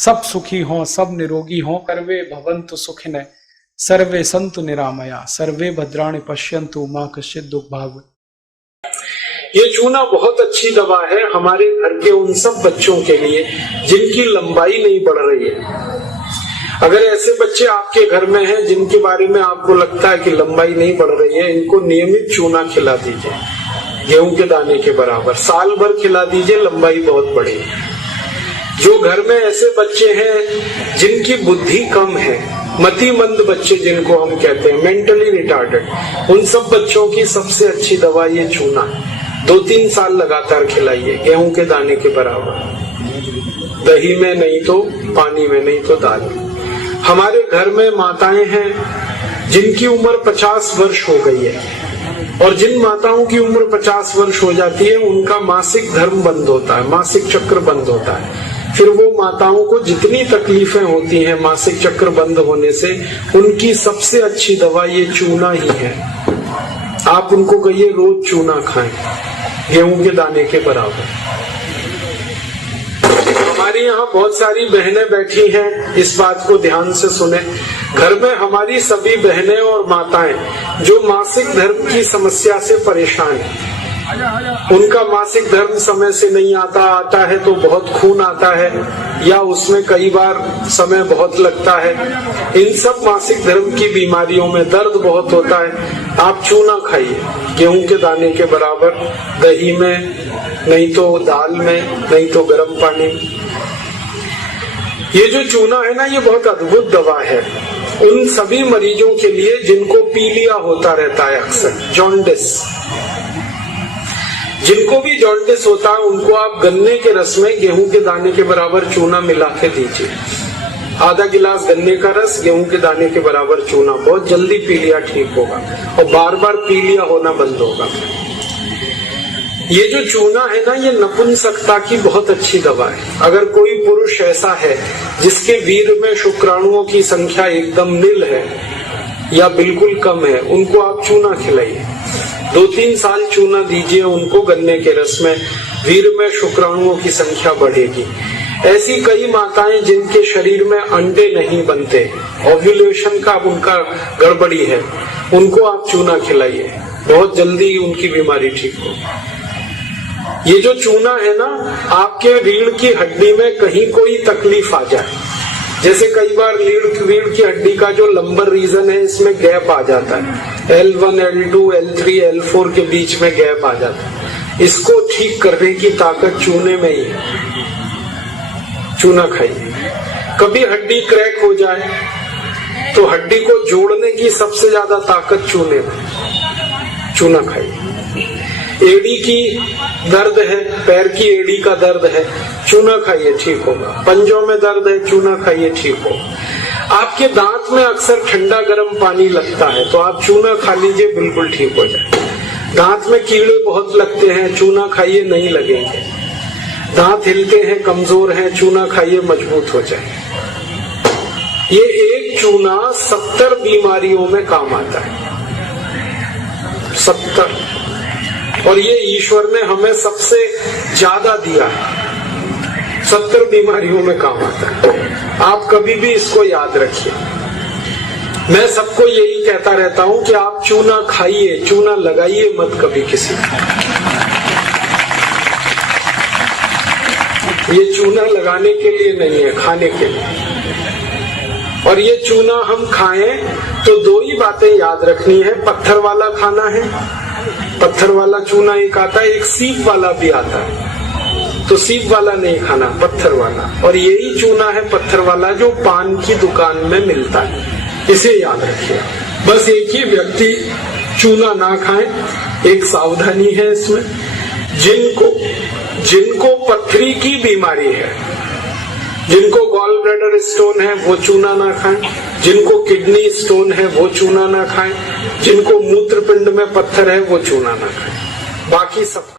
सब सुखी हों, सब निरोगी हों। सर्वे भवन्तु सुखिनः सर्वे सन्तु निरामया सर्वे भद्राणि पश्यन्तु मा कश्चित् दुःखभाग्। ये चूना बहुत अच्छी दवा है हमारे घर के उन सब बच्चों के लिए जिनकी लंबाई नहीं बढ़ रही है। अगर ऐसे बच्चे आपके घर में हैं जिनके बारे में आपको लगता है कि लंबाई नहीं बढ़ रही है, इनको नियमित चूना खिला दीजिए, गेहूं के दाने के बराबर साल भर खिला दीजिए, लंबाई बहुत बढ़ेगी। जो घर में ऐसे बच्चे हैं जिनकी बुद्धि कम है, मतिमंद बच्चे जिनको हम कहते हैं, मेंटली रिटार्डेड, उन सब बच्चों की सबसे अच्छी दवा ये चूना। 2-3 साल लगातार खिलाइए, गेहूं के दाने के बराबर, दही में नहीं तो पानी में, नहीं तो दाल में। हमारे घर में माताएं हैं जिनकी उम्र 50 वर्ष हो गई है, और जिन माताओं की उम्र 50 वर्ष हो जाती है उनका मासिक धर्म बंद होता है, मासिक चक्र बंद होता है। फिर वो माताओं को जितनी तकलीफें होती हैं मासिक चक्र बंद होने से, उनकी सबसे अच्छी दवा ये चूना ही है। आप उनको कहिए रोज चूना खाएं, गेहूं के दाने के बराबर। हमारी यहाँ बहुत सारी बहनें बैठी हैं, इस बात को ध्यान से सुने। घर में हमारी सभी बहनें और माताएं जो मासिक धर्म की समस्या से परेशान हैं, उनका मासिक धर्म समय से नहीं आता है तो बहुत खून आता है, या उसमें कई बार समय बहुत लगता है, इन सब मासिक धर्म की बीमारियों में दर्द बहुत होता है। आप चूना खाइए, गेहूं के दाने के बराबर, दही में, नहीं तो दाल में, नहीं तो गर्म पानी में। ये जो चूना है ना, ये बहुत अद्भुत दवा है उन सभी मरीजों के लिए जिनको पीलिया होता रहता है, अक्सर जॉन्डिस। जिनको भी जॉन्डिस होता है उनको आप गन्ने के रस में गेहूं के दाने के बराबर चूना मिला के दीजिए। आधा गिलास गन्ने का रस, गेहूं के दाने के बराबर चूना, बहुत जल्दी पीलिया ठीक होगा और बार बार पीलिया होना बंद होगा। ये जो चूना है ना, ये नपुंसकता की बहुत अच्छी दवा है। अगर कोई पुरुष ऐसा है जिसके वीर्य में शुक्राणुओं की संख्या एकदम नील है या बिल्कुल कम है, उनको आप चूना खिलाइए। 2-3 साल चूना दीजिए उनको गन्ने के रस में, वीर्य में शुक्राणुओं की संख्या बढ़ेगी। ऐसी कई माताएं जिनके शरीर में अंडे नहीं बनते, ओव्यूलेशन का उनका गड़बड़ी है, उनको आप चूना खिलाइए, बहुत जल्दी उनकी बीमारी ठीक होगी। ये जो चूना है ना, आपके रीढ़ की हड्डी में कहीं कोई तकलीफ आ जाए, जैसे कई बार रीढ़ की हड्डी का जो लंबर रीजन है, इसमें गैप आ जाता है, L1, L2, L3, L4 के बीच में गैप आ जाता है, इसको ठीक करने की ताकत चूने में ही है। चूना खाइए। कभी हड्डी क्रैक हो जाए तो हड्डी को जोड़ने की सबसे ज्यादा ताकत चूने में, चूना खाइए। एड़ी की दर्द है, पैर की एड़ी का दर्द है, चूना खाइए, ठीक होगा। पंजों में दर्द है, चूना खाइए, ठीक होगा। आपके दांत में अक्सर ठंडा गर्म पानी लगता है तो आप चूना खा लीजिए, बिल्कुल ठीक हो जाए। दांत में कीड़े बहुत लगते हैं, चूना खाइए, नहीं लगेंगे। दांत हिलते हैं, कमजोर हैं, चूना खाइए, मजबूत हो जाए। ये एक चूना 70 बीमारियों में काम आता है, 70। और ये ईश्वर ने हमें सबसे ज्यादा दिया है, 70 बीमारियों में काम आता है। आप कभी भी इसको याद रखिए। मैं सबको यही कहता रहता हूं कि आप चूना खाइए, चूना लगाइए मत कभी किसी को। ये चूना लगाने के लिए नहीं है, खाने के लिए। और ये चूना हम खाएं तो 2 ही बातें याद रखनी है। पत्थर वाला खाना है, पत्थर वाला चूना एक आता है, एक सीप वाला भी आता है, तो सीप वाला नहीं खाना, पत्थर वाला। और यही चूना है पत्थर वाला जो पान की दुकान में मिलता है, इसे याद रखिए। बस एक ही व्यक्ति चूना ना खाए, एक सावधानी है इसमें। जिनको पथरी की बीमारी है, जिनको गॉल ब्लैडर स्टोन है, वो चूना ना खाएं। जिनको किडनी स्टोन है, वो चूना ना खाएं। जिनको मूत्रपिंड में पत्थर है, वो चूना ना खाएं। बाकी सब